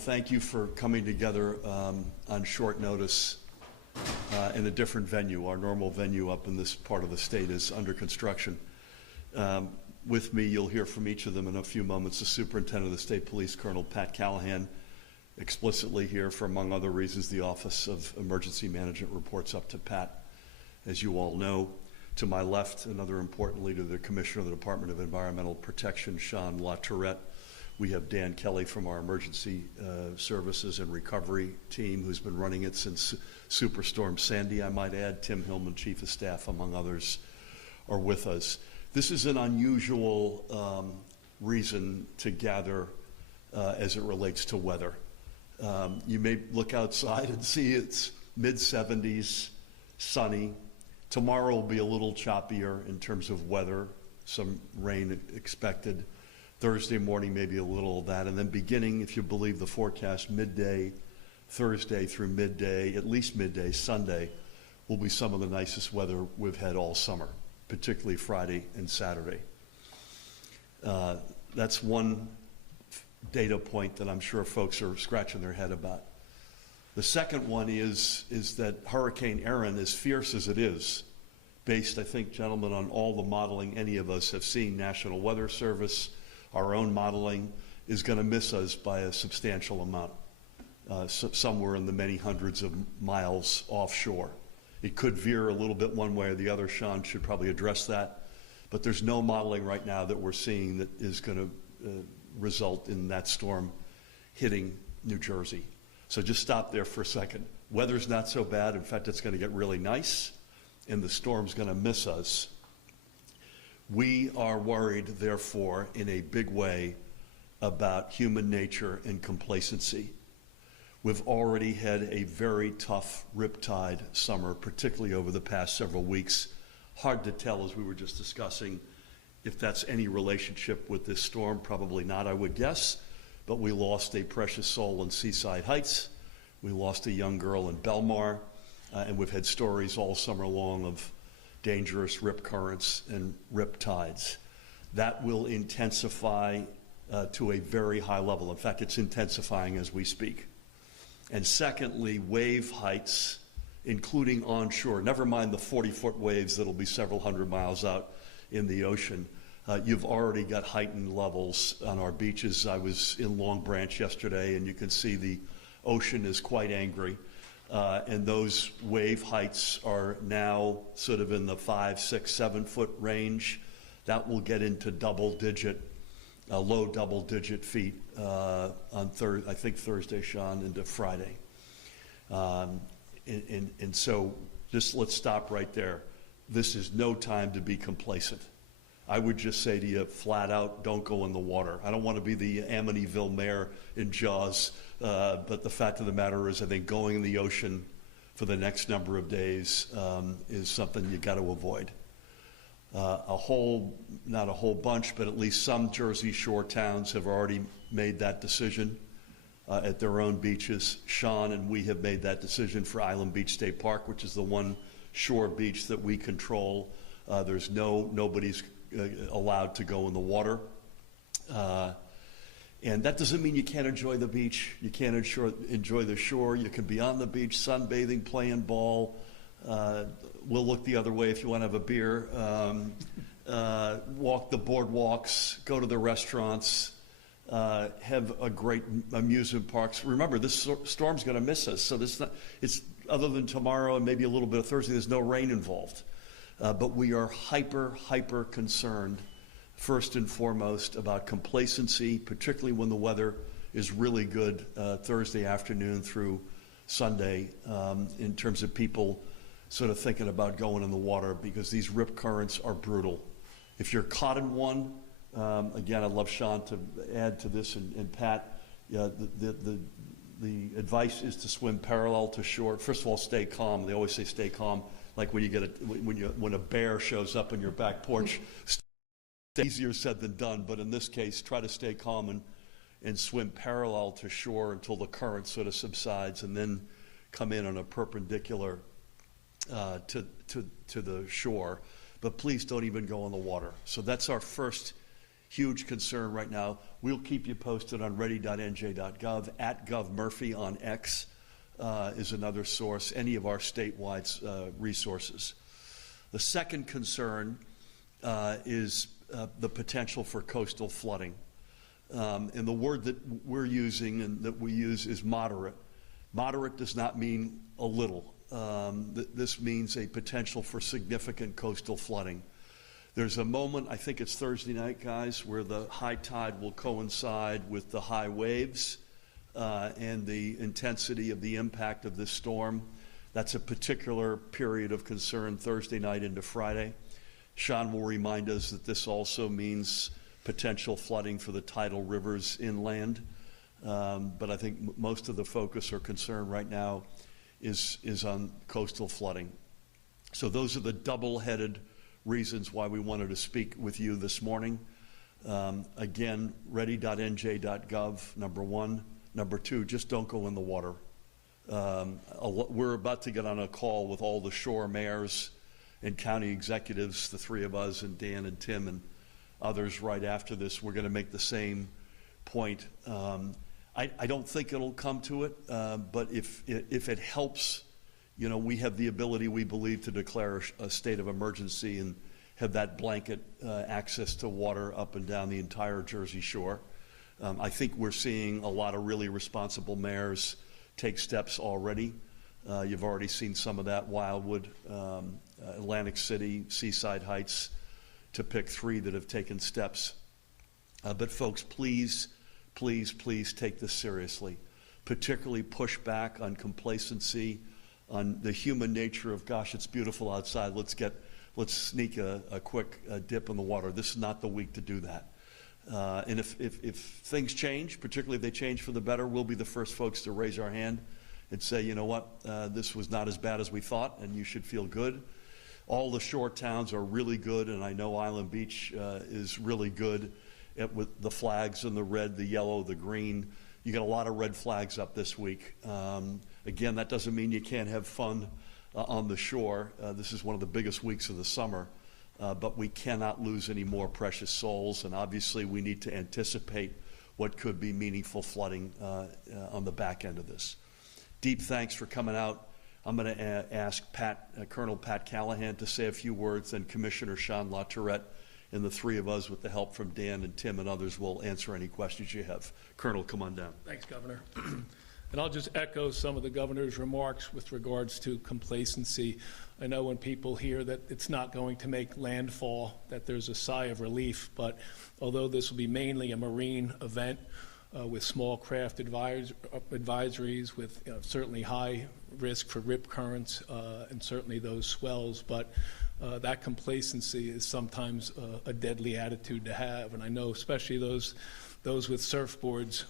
thank you for coming together on short notice in a different venue. Our normal venue up in this part of the state is under construction. With me, you'll hear from each of them in a few moments. The Superintendent of the State Police, Colonel Pat Callahan, explicitly here for, among other reasons, the Office of Emergency Management reports up to Pat, as you all know. To my left, another important leader, the Commissioner of the Department of Environmental Protection, Sean LaTourette. We have Dan Kelly from our Emergency Services and Recovery team, who's been running it since Superstorm Sandy, I might add. Tim Hillman, Chief of Staff, among others, are with us. This is an unusual reason to gather as it relates to weather. You may look outside and see it's mid-70s, sunny. Tomorrow will be a little choppier in terms of weather, some rain expected. Thursday morning, maybe a little of that. And then beginning, if you believe the forecast, midday, Thursday through midday, at least midday, Sunday, will be some of the nicest weather we've had all summer, particularly Friday and Saturday. That's one data point that I'm sure folks are scratching their head about. The second one is that Hurricane Erin, as fierce as it is, based, I think, gentlemen, on all the modeling any of us have seen, National Weather Service, our own modeling, is going to miss us by a substantial amount, somewhere in the many hundreds of miles offshore. It could veer a little bit one way or the other. Sean should probably address that. But there's no modeling right now that we're seeing that is going to result in that storm hitting New Jersey. So just stop there for a second. Weather's not so bad. In fact, it's going to get really nice, and the storm's going to miss us. We are worried, therefore, in a big way about human nature and complacency. We've already had a very tough riptide summer, particularly over the past several weeks. Hard to tell, as we were just discussing, if that's any relationship with this storm. Probably not, I would guess. But we lost a precious soul in Seaside Heights. We lost a young girl in Belmar. And we've had stories all summer long of dangerous rip currents and rip tides. That will intensify to a very high level. In fact, it's intensifying as we speak. And secondly, wave heights, including onshore. Never mind the 40-foot waves that'll be several hundred miles out in the ocean. You've already got heightened levels on our beaches. I was in Long Branch yesterday, and you can see the ocean is quite angry. And those wave heights are now sort of in the 5, 6, 7 foot range. That will get into double-digit, low double-digit feet on I think Thursday, Sean, into Friday. And so just let's stop right there. This is no time to be complacent. I would just say to you, flat out, don't go in the water. I don't want to be the Amityville mayor in Jaws, but the fact of the matter is I think going in the ocean for the next number of days is something you got to avoid. Not a whole bunch, but at least some Jersey Shore towns have already made that decision at their own beaches. Sean and we have made that decision for Island Beach State Park, which is the one shore beach that we control. There's nobody's allowed to go in the water. And that doesn't mean you can't enjoy the beach. You can't enjoy the shore. You can be on the beach, sunbathing, playing ball. We'll look the other way if you want to have a beer. Walk the boardwalks, go to the restaurants, have a great amusement parks. Remember, this storm's going to miss us. So it's other than tomorrow and maybe a little bit of Thursday, there's no rain involved. But we are hyper concerned, first and foremost, about complacency, particularly when the weather is really good Thursday afternoon through Sunday, in terms of people sort of thinking about going in the water, because these rip currents are brutal. If you're caught in one, again, I'd love Sean to add to this, and Pat, the advice is to swim parallel to shore. First of all, stay calm. They always say stay calm. Like when you get when a bear shows up on your back porch, easier said than done. But in this case, try to stay calm and swim parallel to shore until the current sort of subsides, and then come in on a perpendicular to the shore. But please don't even go in the water. So that's our first huge concern right now. We'll keep you posted on ready.nj.gov. At GovMurphy on X is another source, any of our statewide resources. The second concern is the potential for coastal flooding. And the word that we're using and that we use is moderate. Moderate does not mean a little. This means a potential for significant coastal flooding. There's a moment, I think it's Thursday night, guys, where the high tide will coincide with the high waves and the intensity of the impact of this storm. That's a particular period of concern, Thursday night into Friday. Sean will remind us that this also means potential flooding for the tidal rivers inland. But I think most of the focus or concern right now is on coastal flooding. So those are the double-headed reasons why we wanted to speak with you this morning. Again, ready.nj.gov, number one. Number two, just don't go in the water. We're about to get on a call with all the shore mayors and county executives, the three of us and Dan and Tim and others right after this. We're going to make the same point. I don't think it'll come to it, but if it helps, you know, we have the ability, we believe, to declare a state of emergency and have that blanket access to water up and down the entire Jersey Shore. I think we're seeing a lot of really responsible mayors take steps already. You've already seen some of that, Wildwood, Atlantic City, Seaside Heights, to pick three that have taken steps. But folks, please, please, please take this seriously. Particularly push back on complacency, on the human nature of, gosh, it's beautiful outside, let's sneak a quick dip in the water. This is not the week to do that. And if things change, particularly if they change for the better, we'll be the first folks to raise our hand and say, you know what, this was not as bad as we thought, and you should feel good. All the shore towns are really good, and I know Island Beach is really good with the flags and the red, the yellow, the green. You got a lot of red flags up this week. Again, that doesn't mean you can't have fun on the shore. This is one of the biggest weeks of the summer, but we cannot lose any more precious souls, and obviously we need to anticipate what could be meaningful flooding on the back end of this. Deep thanks for coming out. I'm going to ask Colonel Pat Callahan to say a few words, and Commissioner Sean LaTourette, and the three of us, with the help from Dan and Tim and others, will answer any questions you have. Colonel, come on down. Thanks, Governor. And I'll just echo some of the Governor's remarks with regards to complacency. I know when people hear that it's not going to make landfall, that there's a sigh of relief, but although this will be mainly a marine event, with small craft advisories, with certainly high risk for rip currents and certainly those swells, but that complacency is sometimes a deadly attitude to have. And I know especially those with surfboards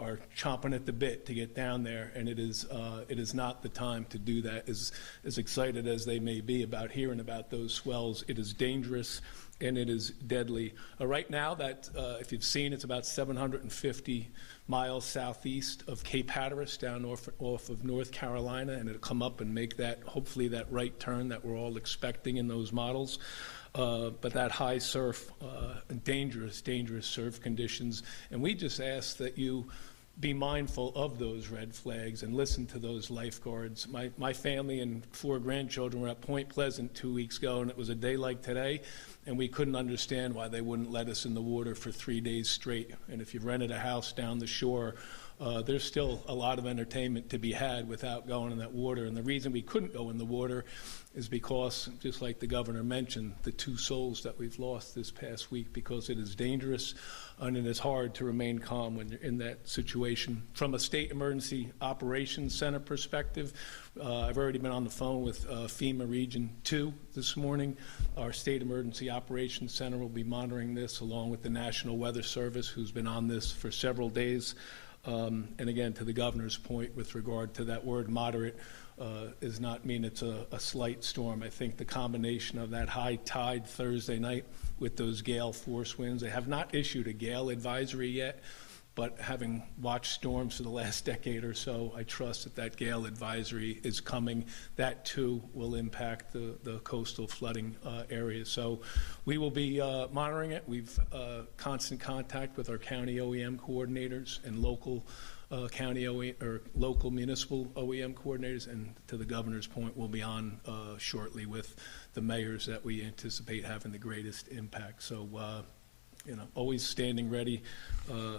are chomping at the bit to get down there, and it is not the time to do that. As excited as they may be about hearing about those swells, it is dangerous and it is deadly. Right now, that if you've seen, it's about 750 miles southeast of Cape Hatteras, down off of North Carolina, and it'll come up and make that, hopefully, that right turn that we're all expecting in those models. But that high surf, dangerous surf conditions, and we just ask that you be mindful of those red flags and listen to those lifeguards. My family and 4 grandchildren were at Point Pleasant 2 weeks ago, and it was a day like today, and we couldn't understand why they wouldn't let us in the water for 3 days straight. And if you've rented a house down the shore, there's still a lot of entertainment to be had without going in that water. And the reason we couldn't go in the water is because, just like the Governor mentioned, the 2 souls that we've lost this past week, because it is dangerous and it is hard to remain calm when you're in that situation. From a State Emergency Operations Center perspective, I've already been on the phone with FEMA Region 2 this morning. Our State Emergency Operations Center will be monitoring this along with the National Weather Service, who's been on this for several days. And again, to the Governor's point with regard to that word moderate, does not mean it's a slight storm. I think the combination of that high tide Thursday night with those gale force winds, they have not issued a gale advisory yet, But having watched storms for the last decade or so, I trust that that gale advisory is coming. That too will impact the coastal flooding areas. So we will be monitoring it. We've constant contact with our county OEM coordinators and local county or local municipal OEM coordinators. And to the governor's point, we'll be on shortly with the mayors that we anticipate having the greatest impact. So, you know, always standing ready,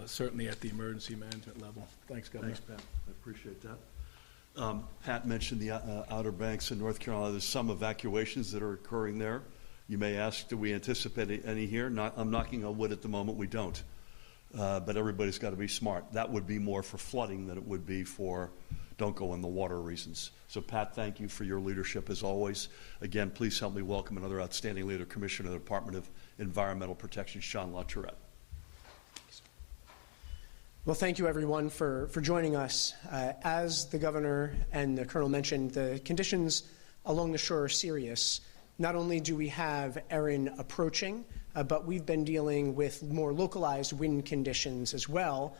certainly at the emergency management level. Thanks, Governor. Thanks, Pat. I appreciate that. Pat mentioned the Outer Banks in North Carolina. There's some evacuations that are occurring there. You may ask, do we anticipate any here? I'm knocking on wood at the moment, we don't. But everybody's got to be smart. That would be more for flooding than it would be for don't go in the water reasons. So Pat, thank you for your leadership as always. Again, please help me welcome another outstanding leader, Commissioner of the Department of Environmental Protection, Sean LaTourette. Well, thank you everyone for joining us. As the governor and the colonel mentioned, the conditions along the shore are serious. Not only do we have Erin approaching, but we've been dealing with more localized wind conditions as well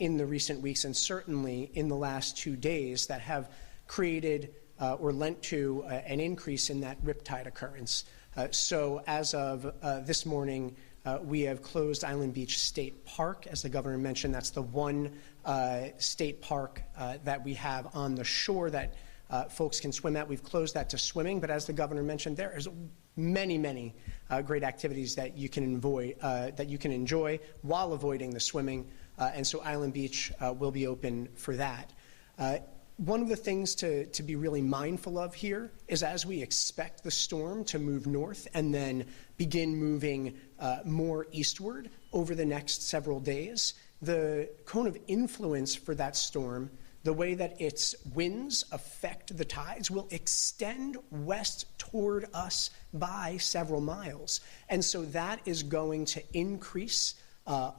in the recent weeks, and certainly in the last 2 days, that have created or lent to an increase in that riptide occurrence. So as of this morning, we have closed Island Beach State Park. As the governor mentioned, that's the one state park that we have on the shore that folks can swim at. We've closed that to swimming, but as the governor mentioned, there is many great activities that you can enjoy while avoiding the swimming, and so Island Beach will be open for that. One of the things to be really mindful of here is as we expect the storm to move north and then begin moving more eastward over the next several days, the cone of influence for that storm, the way that its winds affect the tides, will extend west toward us by several miles. And so that is going to increase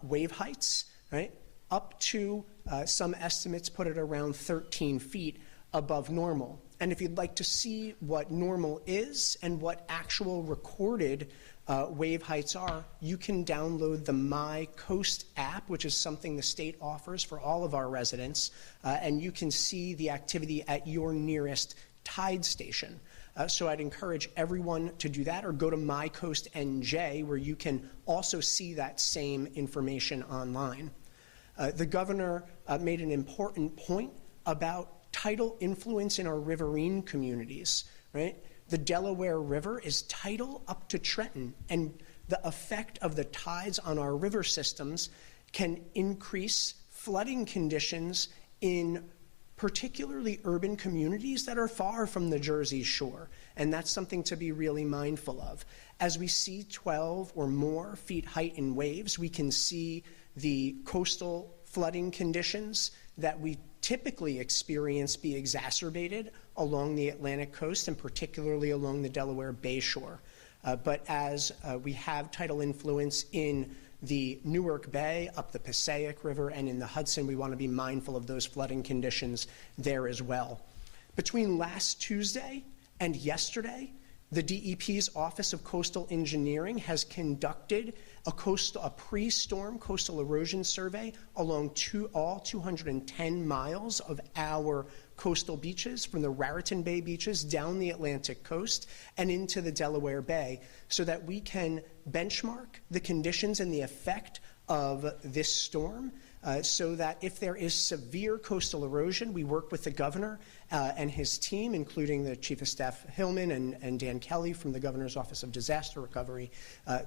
wave heights, right, up to some estimates put it around 13 feet above normal. And if you'd like to see what normal is and what actual recorded wave heights are, you can download the My Coast app, which is something the state offers for all of our residents, and you can see the activity at your nearest tide station. So I'd encourage everyone to do that, or go to My Coast NJ, where you can also see that same information online. The governor made an important point about tidal influence in our riverine communities, right? The Delaware River is tidal up to Trenton, and the effect of the tides on our river systems can increase flooding conditions in particularly urban communities that are far from the Jersey shore, and that's something to be really mindful of. As we see 12 or more feet height in waves, we can see the coastal flooding conditions that we typically experience be exacerbated along the Atlantic coast, and particularly along the Delaware Bay shore. But as we have tidal influence in the Newark Bay, up the Passaic River, and in the Hudson, we want to be mindful of those flooding conditions there as well. Between last Tuesday and yesterday, the DEP's Office of Coastal Engineering has conducted a pre-storm coastal erosion survey along all 210 miles of our coastal beaches, from the Raritan Bay beaches down the Atlantic coast and into the Delaware Bay, so that we can benchmark the conditions and the effect of this storm, so that if there is severe coastal erosion, we work with the governor and his team, including the Chief of Staff Hillman and Dan Kelly from the Governor's Office of Disaster Recovery,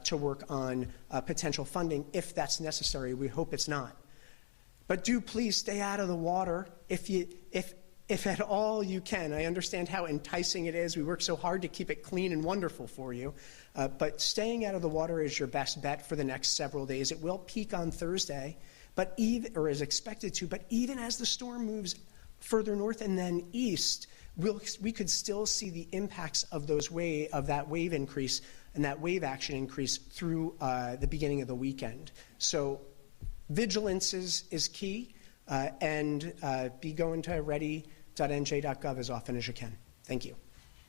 to work on potential funding if that's necessary. We hope it's not. But do please stay out of the water if at all you can. I understand how enticing it is. We work so hard to keep it clean and wonderful for you. But staying out of the water is your best bet for the next several days. It will peak on Thursday, or is expected to, but even as the storm moves further north and then east, we could still see the impacts of that wave increase and that wave action increase through the beginning of the weekend. So vigilance is key, and be going to ready.nj.gov as often as you can. Thank you.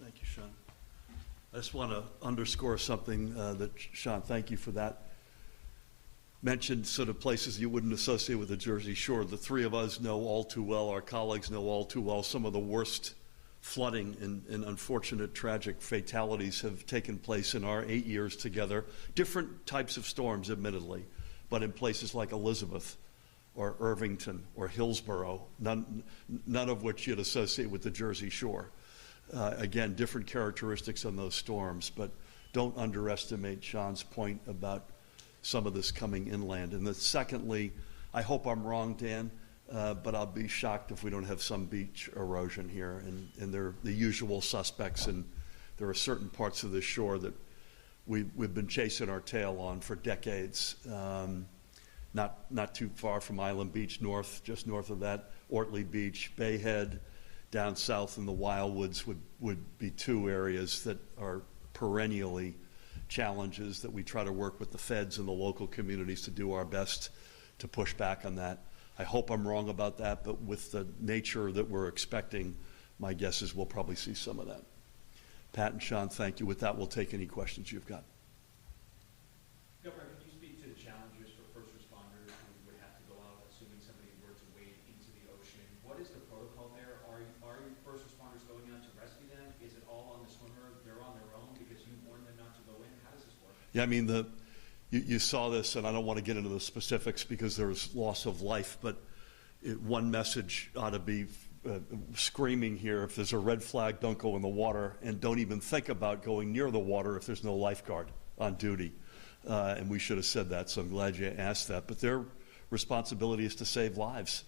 Thank you, Sean. I just want to underscore something that, Sean, thank you for that. mentioned sort of places you wouldn't associate with the Jersey Shore. The three of us know all too well, our colleagues know all too well, some of the worst flooding and unfortunate tragic fatalities have taken place in our 8 years together. Different types of storms, admittedly, but in places like Elizabeth or Irvington or Hillsborough, none of which you'd associate with the Jersey Shore. Again, different characteristics on those storms, but don't underestimate Sean's point about some of this coming inland. And then secondly, I hope I'm wrong, Dan, but I'll be shocked if we don't have some beach erosion here. And they're the usual suspects, and there are certain parts of the shore that we've been chasing our tail on for decades. Not too far from Island Beach just north of that, Ortley Beach, Bay Head, down south in the Wildwoods would be two areas that are perennially challenges that we try to work with the feds and the local communities to do our best to push back on that. I hope I'm wrong about that, but with the nature that we're expecting, my guess is we'll probably see some of that. Pat and Sean, thank you. With that, we'll take any questions you've got. Governor, can you speak to the challenges for first responders who would have to go out, assuming somebody were to wade into the ocean? What is the protocol there? Are your first responders going out to rescue them? Is it all on the swimmer? They're on their own because you warned them not to go in? How does this work? Yeah, I mean, you saw this, and I don't want to get into the specifics because there's loss of life, but one message ought to be screaming here: if there's a red flag, don't go in the water, and don't even think about going near the water if there's no lifeguard on duty. And we should have said that, so I'm glad you asked that. But their responsibility is to save lives.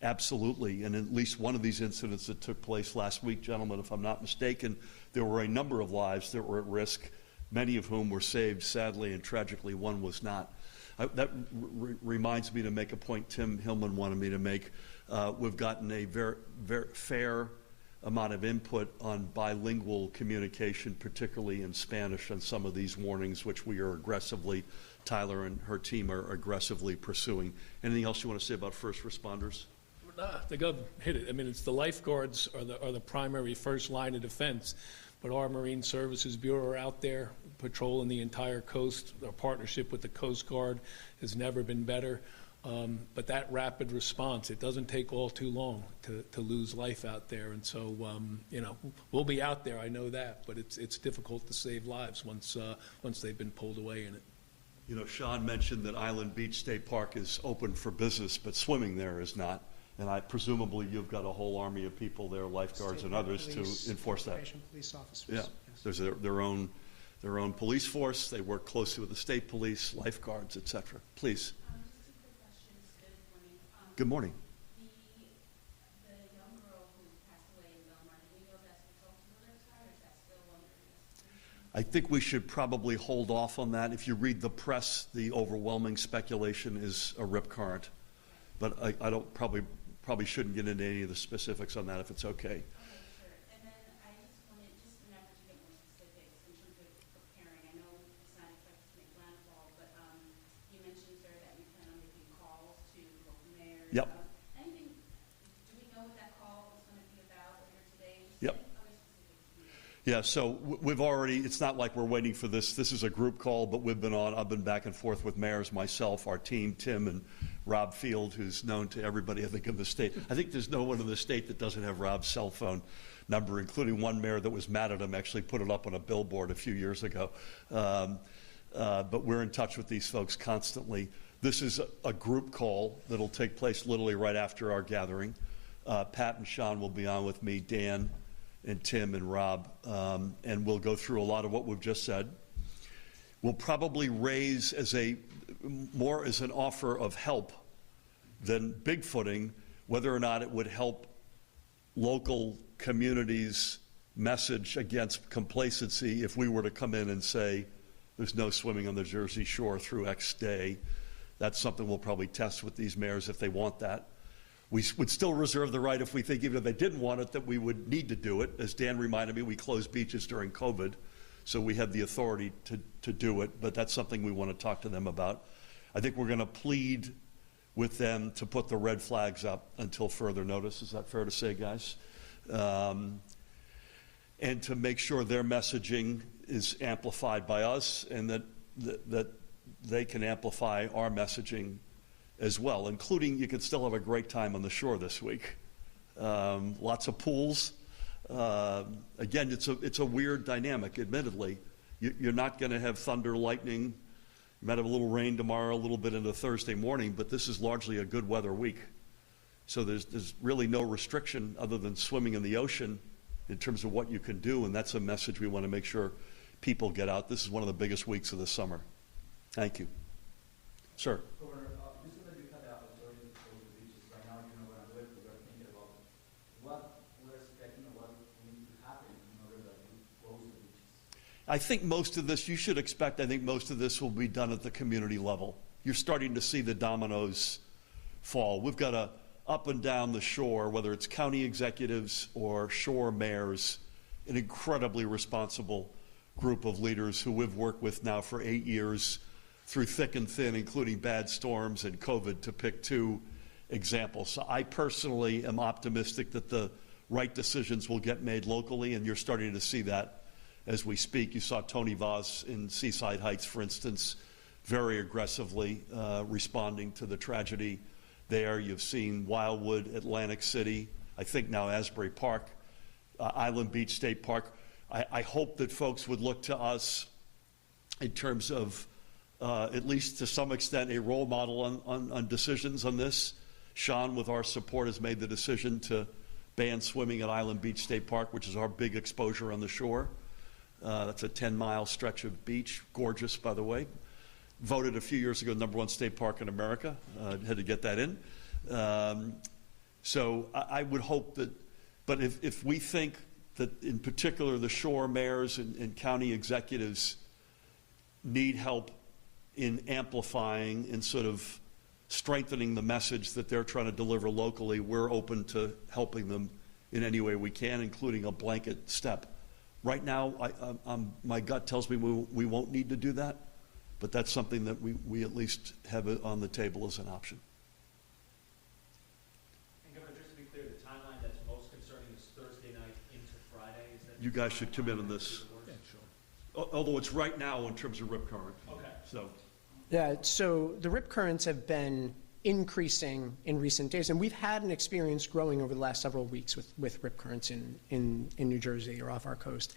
Absolutely. And at least one of these incidents that took place last week, gentlemen, if I'm not mistaken, there were a number of lives that were at risk, many of whom were saved, sadly, and tragically one was not. That reminds me to make a point Tim Hillman wanted me to make. We've gotten a very, very fair amount of input on bilingual communication, particularly in Spanish, on some of these warnings, which we are aggressively, Tyler and her team are aggressively pursuing. Anything else you want to say about first responders? The Gov hit it. I mean, it's the lifeguards are the primary first line of defense, but our Marine Services Bureau are out there patrolling the entire coast. Our partnership with the Coast Guard has never been better. But that rapid response, it doesn't take all too long to lose life out there. And so, we'll be out there, I know that, but it's difficult to save lives once they've been pulled away in it. You know, Sean mentioned that Island Beach State Park is open for business, but swimming there is not. And presumably you've got a whole army of people there, lifeguards State and others, police, to enforce that. Police officers. Yeah, Yes. there's their own police force. They work closely with the state police, lifeguards, et cetera. Please. Just two quick questions. Good morning. The young girl who passed away in Belmar, did we know if that's been told to the or is that still under investigation? I think we should probably hold off on that. If you read the press, the overwhelming speculation is a rip current. But I don't probably shouldn't get into any of the specifics on that if it's okay. Okay, sure. And then I just wanted, just an effort to get more specifics in terms of preparing. I know it's not expected to make landfall, but you mentioned, sir, that you plan on making calls to local mayors. Yep. Anything, do we know what that call is going to be about later today? Just Yep. any other specifics? Yeah, so we've already, it's not like we're waiting for this. This is a group call, but I've been back and forth with mayors, myself, our team, Tim and Rob Field, who's known to everybody, I think, in the state. I think there's no one in the state that doesn't have Rob's cell phone number, including one mayor that was mad at him, actually put it up on a billboard a few years ago. But we're in touch with these folks constantly. This is a group call that'll take place literally right after our gathering. Pat and Sean will be on with me, Dan and Tim and Rob, and we'll go through a lot of what we've just said. We'll probably raise more as an offer of help than bigfooting, whether or not it would help local communities' message against complacency if we were to come in and say there's no swimming on the Jersey Shore through X day. That's something we'll probably test with these mayors if they want that. We would still reserve the right, if we think even if they didn't want it, that we would need to do it. As Dan reminded me, we closed beaches during COVID, so we have the authority to do it, but that's something we want to talk to them about. I think we're going to plead with them to put the red flags up until further notice. Is that fair to say, guys? And to make sure their messaging is amplified by us, and that they can amplify our messaging as well, including you can still have a great time on the shore this week. Lots of pools. Again, it's a weird dynamic, admittedly. You're not going to have thunder, lightning. You might have a little rain tomorrow, a little bit into Thursday morning, but this is largely a good weather week. So there's really no restriction other than swimming in the ocean in terms of what you can do, and that's a message we want to make sure people get out. This is one of the biggest weeks of the summer. Thank you. Sir. Governor, recently we had the opportunity to go to the beaches. Right now, you know, when I'm with, we're thinking about what we're expecting or what needs to happen in order that we close the beaches. I think most of this, you should expect, I think most of this will be done at the community level. You're starting to see the dominoes fall. We've got up and down the shore, whether it's county executives or shore mayors, an incredibly responsible group of leaders who we've worked with now for 8 years through thick and thin, including bad storms and COVID, to pick two examples. So I personally am optimistic that the right decisions will get made locally, and you're starting to see that as we speak. You saw Tony Vaz in Seaside Heights, for instance, very aggressively responding to the tragedy there. You've seen Wildwood, Atlantic City, I think now Asbury Park, Island Beach State Park. I hope that folks would look to us in terms of, at least to some extent, a role model on decisions on this. Sean, with our support, has made the decision to ban swimming at Island Beach State Park, which is our big exposure on the shore. That's a 10-mile stretch of beach, gorgeous, by the way. Voted a few years ago #1 state park in America. Had to get that in. So I would hope that, but if we think that in particular the shore mayors and county executives need help in amplifying and sort of strengthening the message that they're trying to deliver locally, we're open to helping them in any way we can, including a blanket step. Right now, my gut tells me we won't need to do that, but that's something that we at least have it on the table as an option. And Governor, just to be clear, the timeline that's most concerning is Thursday night into Friday. Is that You guys should come in on this. Yeah, sure. Although it's right now in terms of rip current. Okay. So. Yeah, so the rip currents have been increasing in recent days, and we've had an experience growing over the last several weeks with rip currents in New Jersey or off our coast.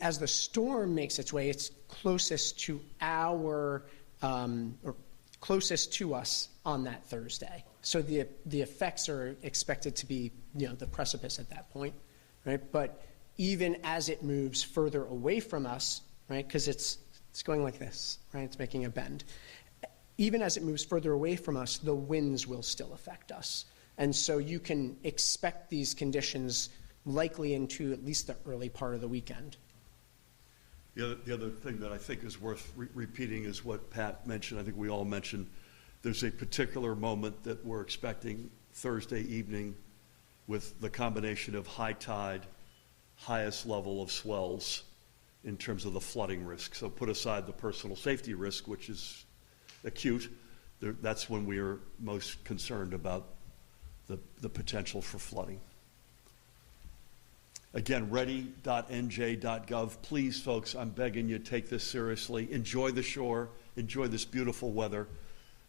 As the storm makes its way, it's closest to or closest to us on that Thursday. So the effects are expected to be, the precipice at that point, right? But even as it moves further away from us, right, because it's going like this, right? It's making a bend. Even as it moves further away from us, the winds will still affect us. And so you can expect these conditions likely into at least the early part of the weekend. The other thing that I think is worth repeating is what Pat mentioned. I think we all mentioned there's a particular moment that we're expecting Thursday evening with the combination of high tide, highest level of swells in terms of the flooding risk. So put aside the personal safety risk, which is acute. That's when we are most concerned about the potential for flooding. Again, ready.nj.gov. Please, folks, I'm begging you, take this seriously. Enjoy the shore, enjoy this beautiful weather,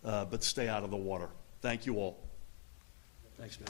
but stay out of the water. Thank you all. Thanks, man.